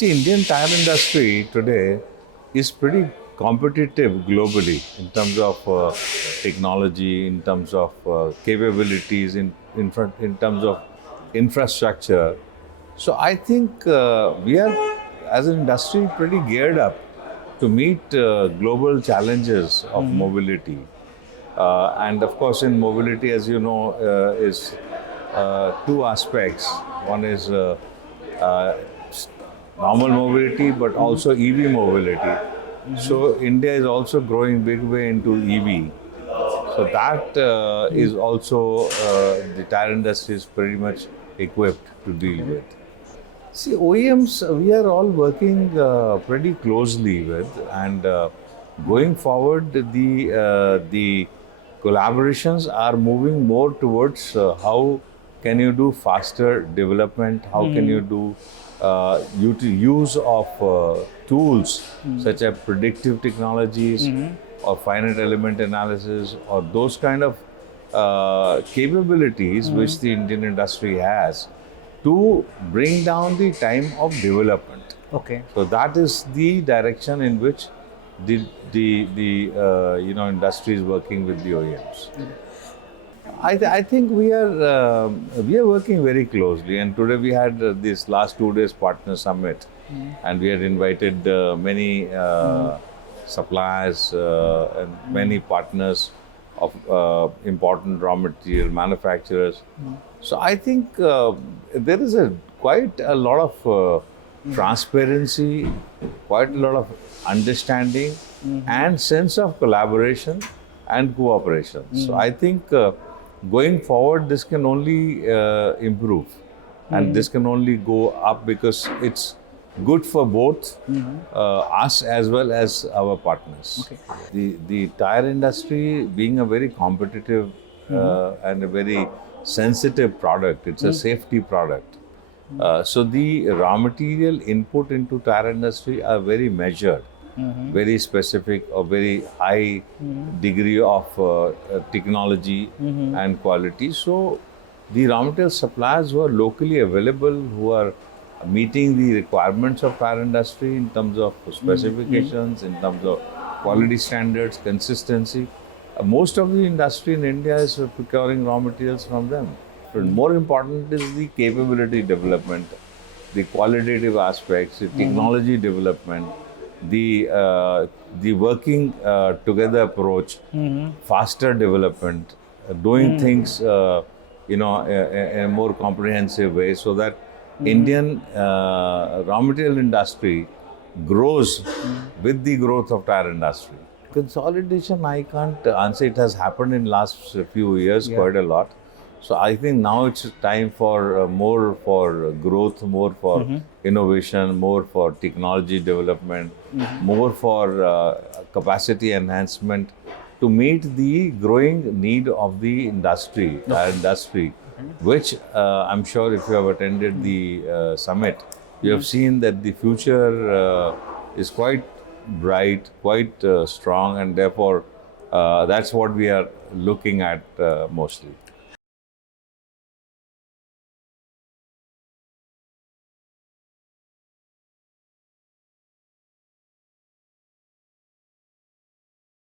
Indian tire industry today is pretty competitive globally in terms of technology, in terms of capabilities, in terms of infrastructure. So I think we are, as an industry, pretty geared up to meet global challenges of mobility. And of course, in mobility, as you know, is two aspects. One is uh, normal mobility, but also EV mobility. So India is also growing big way into EV. So that is also the tire industry is pretty much equipped to deal with. See, OEMs, we are all working pretty closely with, and going forward, the collaborations are moving more towards how can you do faster development, how can you do use of tools such as predictive technologies or finite element analysis or those kind of capabilities which the Indian industry has to bring down the time of development. Okay. So that is the direction in which the industry is working with the OEMs. I think we are working very closely, and today we had this last 2 days partner summit, and we had invited many suppliers and many partners of important raw material manufacturers. So I think there is quite a lot of transparency, quite a lot of understanding, and sense of collaboration and cooperation. So I think going forward, this can only improve, and this can only go up because it's good for both us as well as our partners. Okay. The tire industry being a very competitive and a very sensitive product, it's a safety product. So the raw material input into tire industry are very measured, very specific, or very high degree of technology and quality. So the raw material suppliers who are locally available, who are meeting the requirements of tire industry in terms of specifications, in terms of quality standards, consistency. Most of the industry in India is procuring raw materials from them. But more important is the capability development, the qualitative aspects, the technology development, the working together approach, faster development, doing things in a more comprehensive way, so that Indian raw material industry grows with the growth of tire industry. Consolidation, I can't answer. It has happened in last few years quite a lot. So I think now it's time for more for growth, more for innovation, more for technology development, more for capacity enhancement to meet the growing need of the industry, which I'm sure if you have attended the summit, you have seen that the future is quite bright, quite strong, and therefore that's what we are looking at mostly.